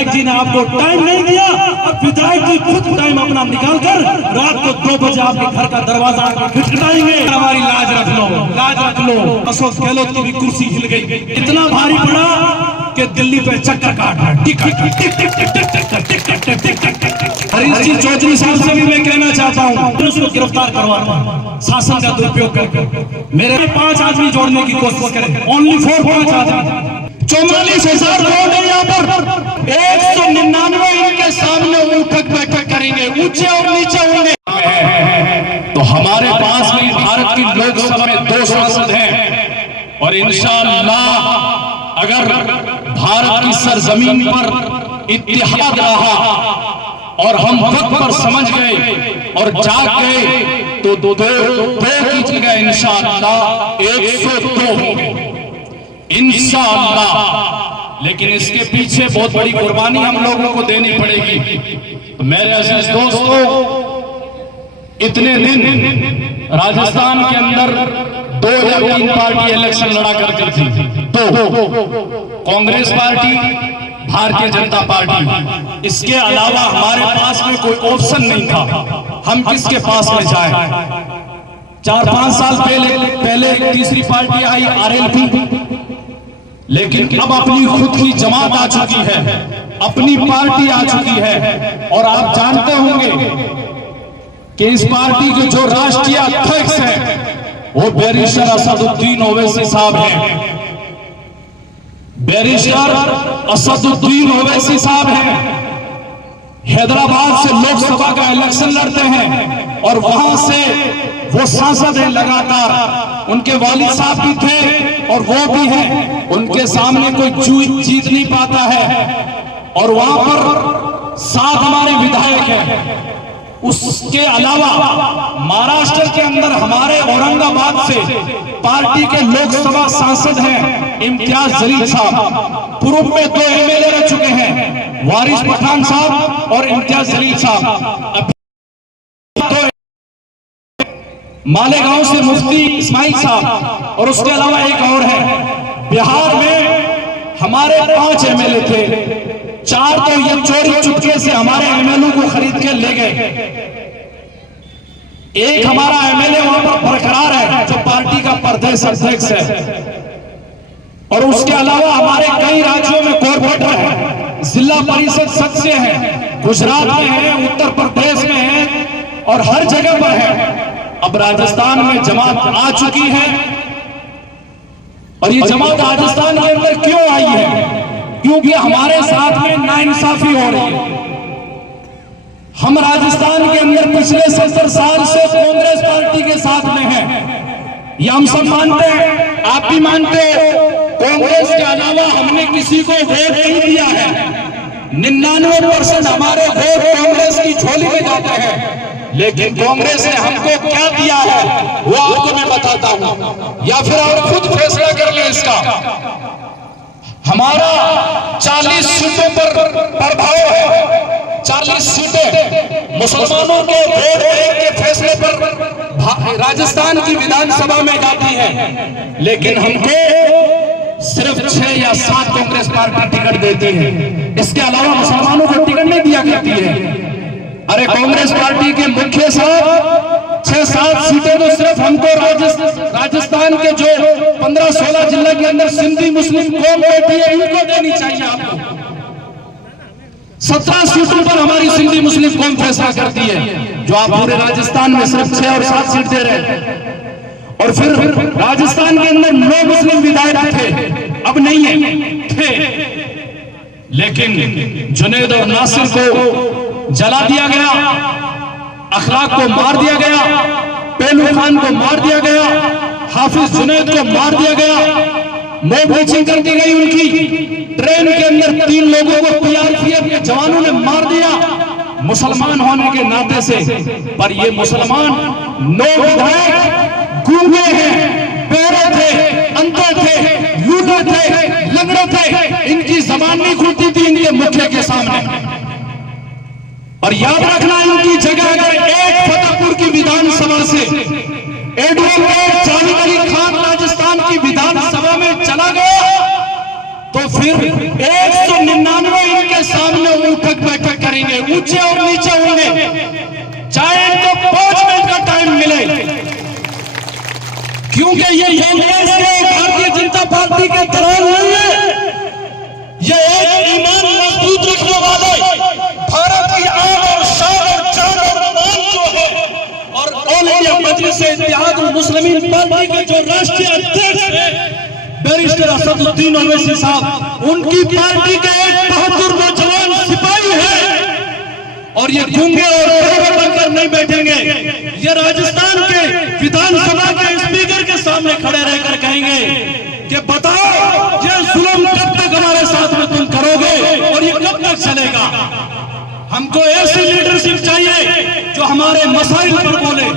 विधायक जी ने आपको टाइम नहीं दिया, अब विधायक जी खुद टाइम अपना निकाल कर रात को 2 बजे आपके घर का दरवाजा खटखटाएंगे। हमारी लाज रख लो, लाज रख लो। अशोक गहलोत की भी कुर्सी हिल गई, इतना भारी पड़ा कि दिल्ली पे चक्कर काट रहा है। टिक टिक टिक टिक टिक टिक टिक टिक टिक टिक टिक टिक टिक। हरीश जी चौधरी साहब से भी मैं कहना चाहता हूँ, उसको गिरफ्तार करवाता हूँ शासन का दुरुपयोग करके। मेरे 5 आदमी जोड़ने की कोशिश करें, ओनली 4 5 आदमी। 44,000 वोट है यहाँ पर, 199 इनके सामने उठक बैठक करेंगे, ऊंचे और नीचे होंगे। तो हमारे पास में भारत की लोकसभा में 2 सांसद हैं और इंशाअल्लाह अगर भारत की सरजमीन पर इत्तेहाद रहा और हम वक्त पर समझ गए और जाग गए तो दो की जगह इंशाअल्लाह 102 होंगे इंशाअल्लाह। लेकिन इसके पीछे बहुत बड़ी कुर्बानी हम लोगों को देनी पड़ेगी। तो मेरे अजीज दोस्तों, इतने दिन राजस्थान के अंदर 2 या 3 पार्टी इलेक्शन लड़ा करती थी, तो कांग्रेस पार्टी, भारतीय जनता पार्टी। इसके अलावा हमारे पास में कोई ऑप्शन नहीं था, हम किसके पास में जाए। 4-5 साल पहले तीसरी पार्टी आई आरएलपी, लेकिन अब अपनी खुद की जमात आ चुकी है, अपनी पार्टी आ चुकी है। और आप जानते होंगे कि इस पार्टी के जो राष्ट्रीय अध्यक्ष हैं वो बैरिस्टर असदुद्दीन ओवैसी साहब हैं। बैरिस्टर असदुद्दीन ओवैसी साहब हैं, हैदराबाद से लोकसभा का इलेक्शन लड़ते हैं और वहां से वो सांसद हैं लगातार। उनके वालिद साहब भी थे और वो भी हैं, उनके सामने कोई जीत नहीं पाता है। और वहां पर 7 हमारे विधायक हैं। उसके अलावा महाराष्ट्र के अंदर हमारे औरंगाबाद से पार्टी के लोकसभा सांसद हैं इम्तियाज जलील साहब, पूर्व में 2 एमएलए रह चुके हैं, वारिस पठान साहब और इम्तियाज जलील साहब। मालेगांव से मुफ्ती इस्माइल साहब और उसके अलावा एक और है। बिहार में हमारे 5 एमएलए थे, 4 तो ये चोरी चुपके से हमारे एमएलए को खरीद के ले गए। एक हमारा एमएलए वहां पर बरकरार है जो पार्टी का प्रदेश अध्यक्ष है। और उसके अलावा हमारे कई राज्यों में कॉर्पोरेटर हैं, जिला परिषद सदस्य हैं, गुजरात में हैं, उत्तर प्रदेश में हैं और हर जगह पर है। अब राजस्थान में जमात आ चुकी है और ये जमात राजस्थान के अंदर क्यों आई है? क्योंकि हमारे साथ में नाइंसाफी हो रही है। हम राजस्थान के अंदर पिछले 70 साल से कांग्रेस पार्टी के साथ में हैं, ये हम सब मानते हैं, आप भी मानते हो। कांग्रेस के अलावा हमने किसी को वोट नहीं दिया है। 99% हमारे वोट कांग्रेस की झोली में जाते हैं। लेकिन कांग्रेस ने हमको क्या दिया है वो आपको मैं बताता हूं, या फिर आप खुद फैसला कर ले इसका। हमारा 40 सीटों पर प्रभाव है, 40 सीटें मुसलमानों के वोट के फैसले पर राजस्थान की विधानसभा में जाती है। लेकिन हमको सिर्फ 6 या 7 कांग्रेस पार्टी टिकट देती है, इसके अलावा मुसलमानों को टिकट नहीं दिया करती है। अरे कांग्रेस पार्टी के मुख्य साहब 6-7 सीटें तो सिर्फ हमको राजस्थान के जो 15-16 जिला के अंदर सिंधी मुस्लिम कौम बैठी है उनको देनी चाहिए। आपको 17 सीटों पर हमारी सिंधी मुस्लिम कौम फैसला करती है, जो आप पूरे राजस्थान में सिर्फ 6 और 7 सीट दे रहे हैं। और फिर राजस्थान के अंदर 9 मुस्लिम विधायक थे, अब नहीं है, थे। लेकिन जुनैद और नासिर को जला दिया गया, अखलाक को मार दिया गया, पहलू खान को मार दिया गया, हाफिज जुनैद को मार दिया गया, मॉब लिंचिंग कर दी गई उनकी। ट्रेन के अंदर 3 लोगों को पीआरपीएफ के जवानों ने मार दिया मुसलमान होने के नाते से। पर ये मुसलमान 9 विधायक गूंगे हैं, बहरे थे, अंधे थे, लूटे थे, लंगड़े थे, इनकी जबान नहीं खुलती थी इनके मुखिया के सामने। और याद रखना, इनकी जगह अगर एक फतेहपुर की विधानसभा से एडवोकेट जावेद अली खान राजस्थान की विधानसभा में चला गया तो फिर 199 इनके सामने उठक बैठक करेंगे, ऊंचे और नीचे होंगे, चाहे इनको 5 मिनट का टाइम मिले, क्योंकि ये कांग्रेस के भारतीय जनता पार्टी के दलाल नहीं है। ये एक ईमान मजबूत रखने वाले, भारत की आन और शान और जान और मान जो है, और ऑल इंडिया मजलिस-ए-इत्तेहादुल मुस्लिमीन पार्टी के जो राष्ट्रीय अध्यक्ष है बैरिस्टर असदुद्दीन ओवैसी साहब, उनकी पार्टी के एक बहादुर नौजवान सिपाही है। और ये गूंगे और बहरे बनकर नहीं बैठेंगे, ये राजस्थान के विधानसभा के स्पीकर के सामने खड़े रहकर कहेंगे कि बताओ ये जुल्म कब तक हमारे साथ में तुम करोगे और ये कब तक चलेगा। हमको ऐसी लीडरशिप चाहिए जो हमारे मसाइल पर बोले।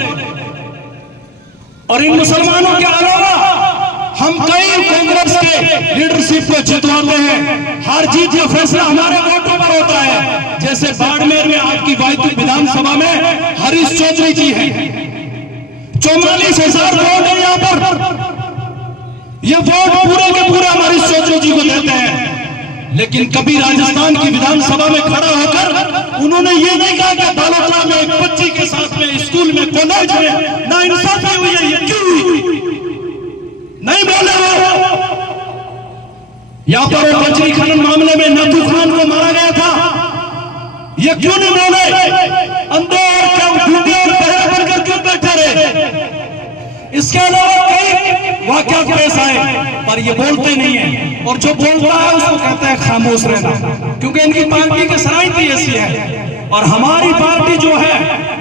और इन मुसलमानों के अलावा हम कई कांग्रेस के लीडरशिप को जितवाते हैं, हार जीत का फैसला हमारे वोटों पर होता है। जैसे बाड़मेर में आपकी वायतु विधानसभा में हरीश चौधरी जी हैं, 44,000 वोट है यहाँ पर, ये वोट पूरे के पूरे हमारी चौधरी जी को देते हैं। लेकिन कभी राजस्थान की विधानसभा में खड़ा होकर उन्होंने ये नहीं कहा कि बालोतरा में एक बच्ची के साथ में स्कूल में कॉलेज में ना इंसाफी हुई है, ये क्यों हुई, नहीं बोले वो। यहाँ पर बजरी खनन मामले में नथू खान को मारा गया था, ये क्यों नहीं बोले। अंदर क्या ढूंढे और बहरे बनकर क्यों बैठे रहे। इसके अलावा कई वाकयात पेश आए पर ये बोलते नहीं है, और जो बोलता है उसको कहते हैं खामोश रहना, क्योंकि इनकी पार्टी की सराहती ऐसी है। और हमारी पार्टी जो है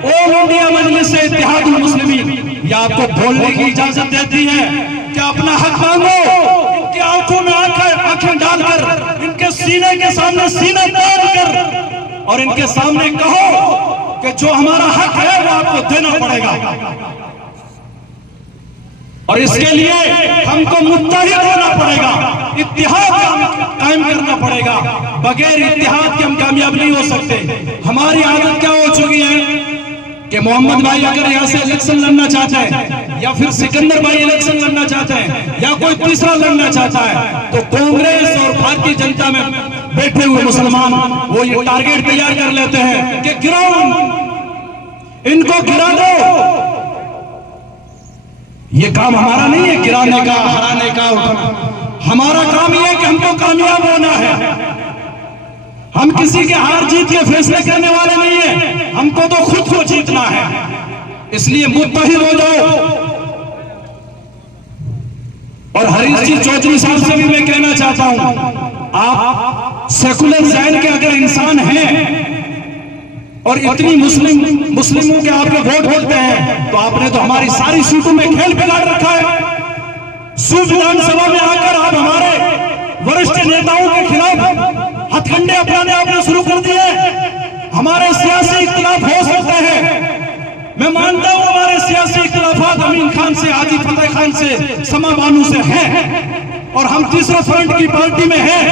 ऑल इंडिया मजलिस-ए-इत्तेहादुल मुस्लिमीन, ये आपको बोलने की इजाजत देती है कि अपना हक मांगो। इनकी आंखों में आंखें डालकर, इनके सीने के सामने सीना तान कर, और इनके सामने कहो कि जो हमारा हक है वो आपको देना पड़ेगा। और इसके लिए हमको मुत्तहिद होना पड़ेगा, इत्तेहाद कायम करना पड़ेगा। बगैर इत्तेहाद के हम कामयाब नहीं हो सकते। हमारी आदत क्या हो चुकी है कि मोहम्मद भाई अगर यहाँ से इलेक्शन लड़ना चाहते हैं, या फिर सिकंदर भाई इलेक्शन लड़ना चाहते हैं, या कोई तीसरा लड़ना चाहता है, तो कांग्रेस और भारतीय जनता में बैठे हुए मुसलमान वो ये टारगेट तैयार कर लेते हैं कि गिराओ, इनको गिरा दो। ये काम हमारा नहीं है गिराने का, हराने का, उठाना। हमारा काम यह है कि हमको कामयाब होना है। हम किसी के हार जीत के फैसले करने वाले नहीं है, हमको तो खुद को जीतना है। इसलिए मुत्तहिद हो जाओ। और हरीश जी चौधरी साहब से भी मैं कहना चाहता हूं, आप सेकुलर जहन के अगर इंसान हैं और इतनी मुस्लिमों के आपके वोट होते हैं, तो आपने तो हमारी सारी सीटों में खेल बिगाड़ रखा है। सूब विधानसभा में आकर आप हमारे वरिष्ठ नेताओं के खिलाफ हथकंडे अपनाने आपने शुरू कर दिए। हमारे सियासी इख्तिलाफ हो सकते हैं, मैं मानता हूं हमारे सियासी इख्तिलाफात अमीन खान से, हाजी फतेह खान से, समा बानू से हैं, और हम तीसरा फ्रंट की पार्टी में हैं।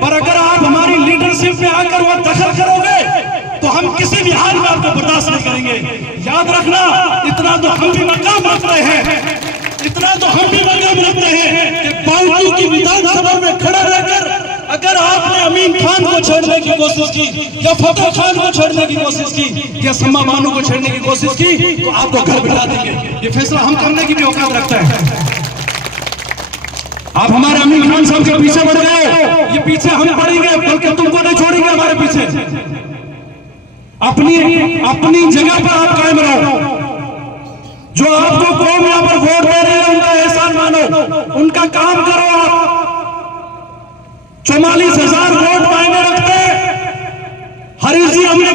पर अगर आप हमारी लीडरशिप में आकर वो दखल करोगे तो हम किसी भी हाल में आपको बर्दाश्त नहीं करेंगे। याद रखना, इतना तो हम भी मकाम रखते हैं, इतना तो हम भी मकाम रखते हैं कि बावजूद की विधानसभा में खड़ा रहकर अगर आपने अमीन खान को छेड़ने की कोशिश की, या फतेह खान को छेड़ने की कोशिश की, या समा बानू को छेड़ने की कोशिश की, तो आपको घर बिठा देंगे। ये फैसला हम करने की भी औकात रखते हैं। आप हमारे अमीन खान साहब के पीछे बढ़ गए, ये पीछे हम पड़ेंगे, बल्कि तुमको नहीं छोड़ेंगे हमारे पीछे। अपनी जगह पर आप कायम रहो। जो आपको कौम यहाँ पर वोट दे रहे हैं उनका एहसान मानो, उनका काम करो। आप 44,000 वोट मायने रखते हैं। हरीश जी हमने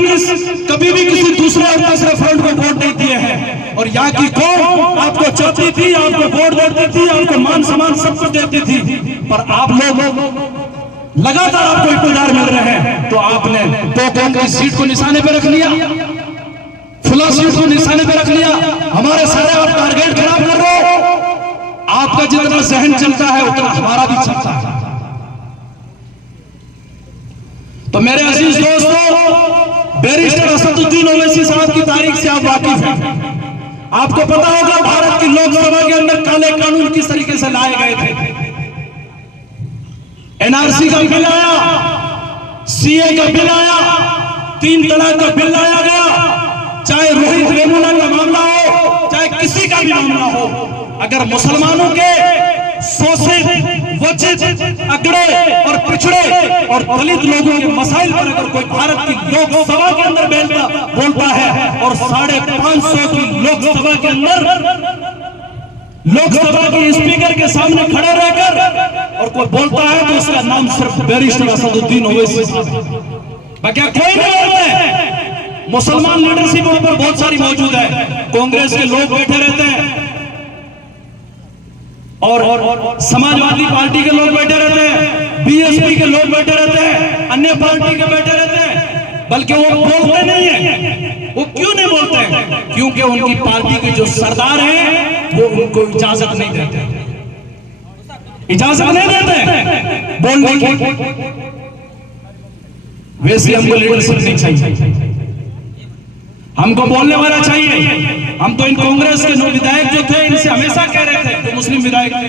कभी भी किसी दूसरे और तीसरे फ्रंट को वोट नहीं दिए हैं, और यहाँ की कौम आपको चाहती थी, आपको वोट देती थी, आपको मान सम्मान सब कुछ देती थी। पर आप लोग लगातार आपको इख्तियार मिल रहे हैं, तो आपने दो कौम की सीट को निशाने पे रख लिया, फुला सीट को निशाने पे रख लिया। हमारे सारे आप टारगेट खराब कर रहे हो। आपका जितना जहन चलता है उतना हमारा भी चलता है। तो मेरे अजीज दोस्तों, बैरिस्टर असदुद्दीन ओवैसी साहब की तारीख से आप वाकिफ हैं। आपको पता होगा भारत की लोकसभा के अंदर काले कानून किस तरीके से लाए गए थे। एनआरसी का बिल आया, सीए का बिल आया, 3 तलाक का बिल लाया गया, चाहे रोहित वेमुला का मामला हो, चाहे किसी का भी मामला हो, अगर मुसलमानों के शोषित, वंचित, अगड़े और पिछड़े और दलित लोगों के मसाइल पर अगर कोई भारत की लोकसभा के अंदर बोलता है और 550 की लोकसभा के अंदर लोकसभा के स्पीकर के सामने खड़े रहकर और कोई बोलता है तो उसका नाम सिर्फ बैरिस्टर असदुद्दीन ओवैसी साहब, बाकी कोई नहीं बोलता है। मुसलमान लीडरशिप वहां पर बहुत सारी मौजूद है, कांग्रेस के लोग बैठे रहते हैं और समाजवादी पार्टी के लोग बैठे रहते हैं, बीएसपी के लोग बैठे रहते हैं, अन्य पार्टी के बैठे रहते हैं, बल्कि वो बोलते नहीं है। वो क्यों नहीं बोलते हैं? क्योंकि उनकी पार्टी के जो सरदार हैं वो उनको इजाजत नहीं देते, इजाजत नहीं देते बोलने की। वैसे हमको लीडरशिप नहीं चाहिए, हमको बोलने वाला चाहिए। हम तो इन कांग्रेस के विधायक जो थे इनसे हमेशा कह रहे थे, तो मुस्लिम विधायक थे,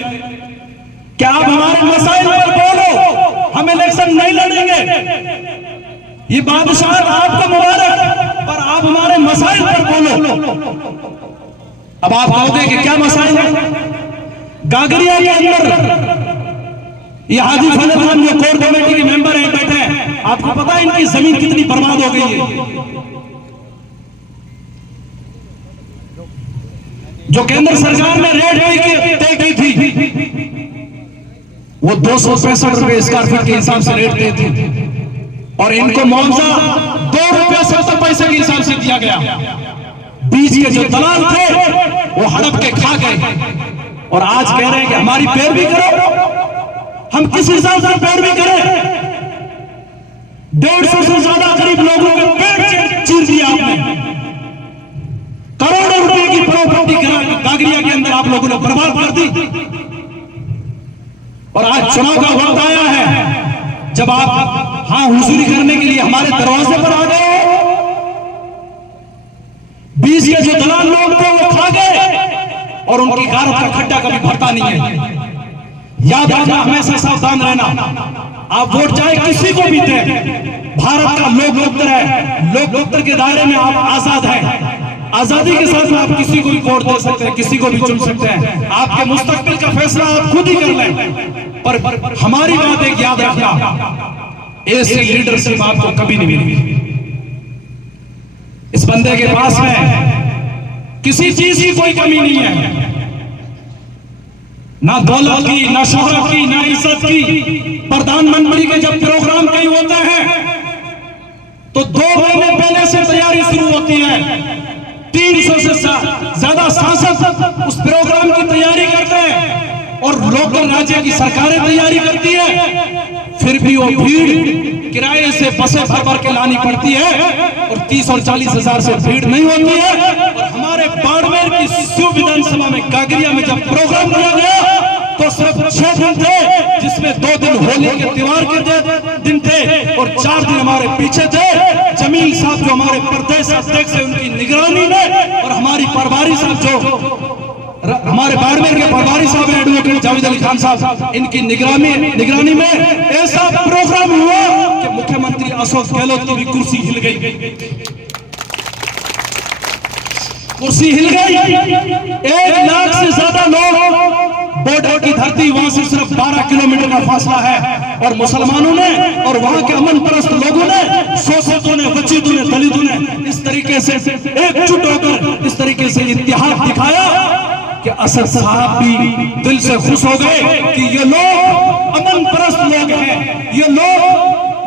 क्या आप हमारे मसाइल पर बोलो, हम इलेक्शन नहीं लड़ेंगे, ये बादशाह आपको मुबारक, पर आप हमारे मसाइल पर बोलो। अब आप कहोगे कि क्या मसाइल है? गागरिया के अंदर ये हाजी फजल खान जो कोर कमेटी के मेंबर हैं बैठे हैं, आपको पता है इनकी जमीन कितनी बर्बाद हो गई है? जो केंद्र सरकार ने रेट तय की थी वो 265 रुपए स्क्वायर फीट के हिसाब से रेट तय थी और इनको मुआवजा 2 रुपए 70 पैसे के हिसाब से दिया गया। बीच के जो दलाल थे वो हड़प के खा गए और आज कह रहे हैं कि हमारी पैरवी करो। हम किस हिसाब से पैरवी करें? 150 से ज्यादा गरीब लोगों के पेट चीर दिया आपने, करोड़ों रुपए की प्रॉपर्टी गागरिया के अंदर आप लोगों ने बर्बाद कर दी। और आज चुनाव का वक्त आया है जब आप हाँ हुजूरी करने के लिए हमारे दरवाजे पर आ गए। 20 के जो दलाल लोग थे वो खा गए और उनकी गारत का खड्डा कभी भरता नहीं है। याद रखना, हमेशा सावधान रहना। आप वोट चाहे किसी को भी दें, भारत का लोकतंत्र है, लोकतंत्र के दायरे में आप आजाद हैं। आजादी के साथ आप किसी को भी वोट दे सकते हैं, किसी को भी चुन सकते हैं, आपके मुस्तकबिल का फैसला आप खुद ही कर लें। पर हमारी बात एक याद रखना, ऐसी लीडरशिप आपको कभी नहीं मिलेगी। इस बंदे के पास में किसी चीज की कोई कमी नहीं है, ना दौलत की, ना शोहरत की, ना इज्जत की। प्रधानमंत्री के जब प्रोग्राम कहीं होते हैं तो 2 महीने पहले से तैयारी शुरू होती है। 300 से ज्यादा सांसद उस प्रोग्राम की तैयारी करते हैं और लोकल राज्य की सरकारें तैयारी करती है, फिर भी वो भीड़ किराए से बसें भर भर के लानी पड़ती है और 30 और 40 हजार से भीड़ नहीं होती है। और हमारे बाड़मेर की शिव विधानसभा में गागरिया में जब प्रोग्राम किया गया तो सिर्फ 6 दिन थे, जिसमें 2 दिन होली के त्योहार के दिन थे और 4 दिन हमारे पीछे थे। जमील साहब जो हमारे प्रदेश अध्यक्ष है उनकी निगरानी में और हमारी प्रभारी साहब जो हमारे बाड़मेर के प्रभारी साहब हैं एडवोकेट जावेद अली खान साहब, इनकी निगरानी में ऐसा प्रोग्राम हुआ कि मुख्यमंत्री अशोक गहलोत की भी कुर्सी हिल गई। कुर्सी हिल गई। 1 लाख से ज्यादा लोग, बॉर्डर की धरती, वहां से सिर्फ 12 किलोमीटर का फासला है और मुसलमानों ने और वहां के अमन परस्त लोगों ने, शोषितों ने, वंचितों ने, दलितों ने इस तरीके से एकजुट होकर इस तरीके से इतिहास दिखाया कि असद साहब भी दिल से खुश हो गए कि ये लोग अमन परस्त लोग हैं, ये लोग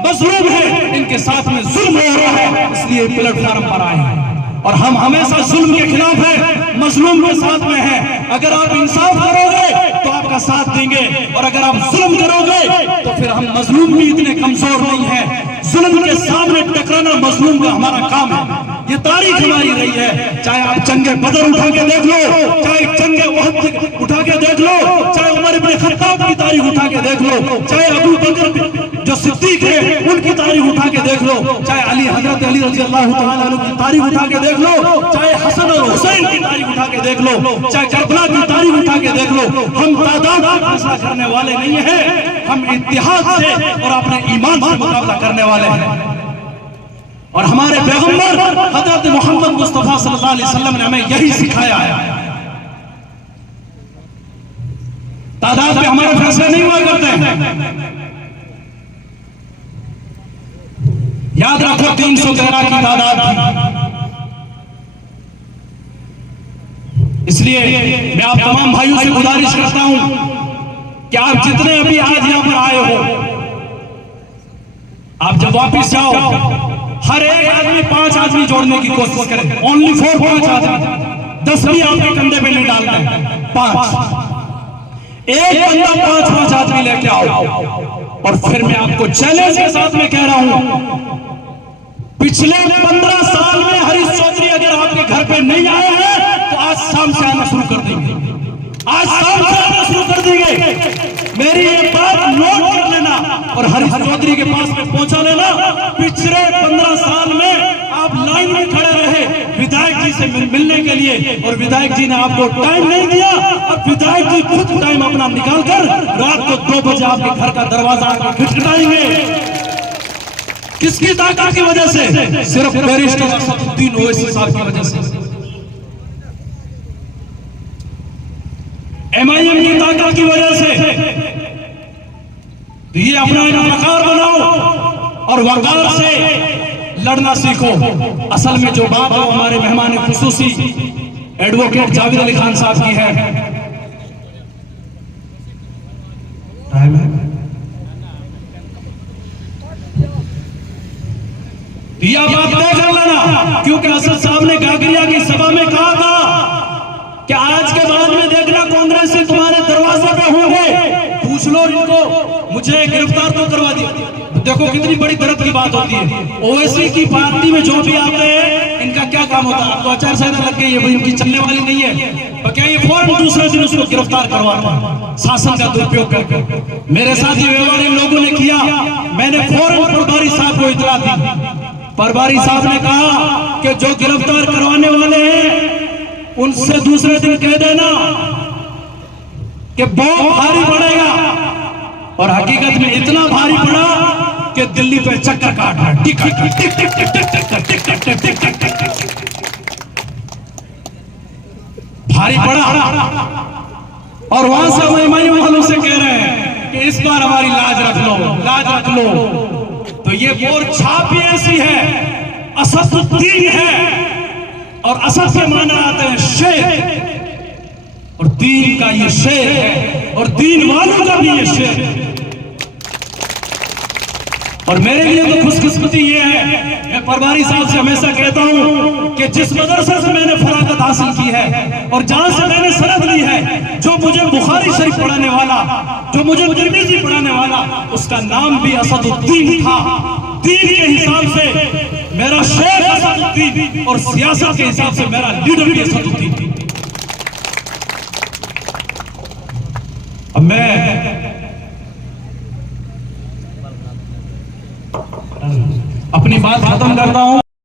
मजलूम हैं, इनके साथ में जुल्म हो रहा है, इसलिए प्लेटफॉर्म पर आए हैं। और हम हमेशा जुल्म के खिलाफ हैं, मजलूम के साथ में हैं। अगर आप इंसाफ करोगे तो आपका साथ देंगे और अगर आप जुल्म करोगे तो फिर हम मजलूम भी इतने कमजोर नहीं हैं। जुल्म के सामने टकराना मजलूम का हमारा काम है। ये तारीख हमारी रही है, चाहे आप जंगे बदर उठा के देख लो, चाहे जंगे उहद उठा के देख लो, चाहे उमर इब्न खत्ताब की तारीख उठा के देख लो, चाहे अबू बकर जो सिद्दीक है उनकी तारीख उठा के देख लो, चाहे अली हजरत अली रजी अल्लाह तआला अन्हु की तारीख उठा के देख लो, चाहे हसन और हुसैन की तारीख उठा के देख लो, चाहे करबला की तारीख उठा के देख लो, हम तादाद का फैसला करने वाले नहीं हैं, हम इत्तिहाद से और अपने ईमान से मुकाबला करने वाले हैं। और हमारे पैगंबर हजरत मोहम्मद मुस्तफा सल्लल्लाहु अलैहि वसल्लम ने हमें यही सिखाया है। तादाद पे हमारे फैसले नहीं हुआ करते हैं। याद रखो 313 की तादाद थी। इसलिए मैं आप तमाम भाइयों से गुजारिश करता हूं कि आप जितने अभी आज यहां पर आए हो, आप जब वापस जाओ, हर एक आदमी 5 आदमी जोड़ने की कोशिश करें। ओनली 4 5 आदमी, 10 भी आपके कंधे पे नहीं डालते, 5 एक बंदा 5 आदमी लेके आओ। और फिर मैं आपको चैलेंज के साथ में कह रहा हूं, पिछले 15 साल में हरीश चौधरी अगर आपके घर पे नहीं आए हैं तो आज शाम से आना शुरू कर देंगे, आज शाम से आना शुरू कर देंगे। मेरी ये बात नोट कर लेना और हरीश चौधरी के पास में पहुंचा लेना। पिछले 15 साल में आप लाइन में खड़े रहे विधायक जी से मिलने के लिए, और विधायक जी ने आपको टाइम नहीं दिया। अब विधायक जी खुद टाइम अपना निकाल कर रात को 2 बजे आपके घर का दरवाजा आके खटखटाएंगे। किसकी ताकत की वजह से? सिर्फ बैरिस्टर असदुद्दीन ओवैसी साहब की वजह से, MIM की ताकत की वजह से। तो ये अपना एक वकार बनाओ और वकार से लड़ना सीखो। असल में जो बात है हमारे मेहमान खुसूसी एडवोकेट जावेद अली खान साहब की है। टाइम है, यह बात तय कर लेना, क्योंकि असद साहब ने कागरिया की सभा में कहा था कि आज के बाद में देखना कांग्रेस से तुम्हारे दरवाजे पे होंगे, पूछ लो इनको, मुझे गिरफ्तार तो करवा दिया। देखो कितनी बड़ी दर्द की बात होती है। ओवैसी की पार्टी में जो भी आते हैं, इनका क्या काम होता है? आपको आचार संहिता लग गई है, इनकी चलने वाली नहीं है, तो क्या ये फौरन दूसरे दिन उसको गिरफ्तार करवाता है शासन का दुरुपयोग करके। मेरे साथ ये व्यवहार इन लोगों ने किया, मैंने फौरन प्रभारी साहब को इतला दी। प्रभारी साहब ने कहा कि जो गिरफ्तार करवाने वाले हैं उनसे दूसरे दिन कह देना कि बहुत भारी पड़ेगा। और हकीकत में इतना भारी पड़ा कि दिल्ली पे चक्कर काट रहा है, टिक टिक टिक टिक टिक टिक टिक टिक टिक टिक टिक टिक टिक टिक, भारी पड़ा। और वहां से हम MIM वालों से कह रहे हैं कि इस बार हमारी लाज रख लो, लाज रख लो। तो ये बोर छाप ही ऐसी है, असदुद्दीन है, और असद से माना आते हैं शेर, और दीन का ये शेर है, और दीन वालों का भी ये शेर है। और मेरे लिए तो खुशकिस्मती ये है, मैं प्रभारी साहब से हमेशा कहता हूं कि जिस मदरसे से मैंने फरागत हासिल की है और जहां से मैंने सनद ली है, जो मुझे बुखारी शरीफ पढ़ाने वाला, जो मुझे तिरमिज़ी पढ़ाने वाला, उसका नाम भी असदुद्दीन था। दीन के हिसाब से मेरा शेख असदुद्दीन और सियासत के हिसाब से मेरा लीडर भी असदुद्दीन। अब मैं अपनी बात खत्म करता हूं।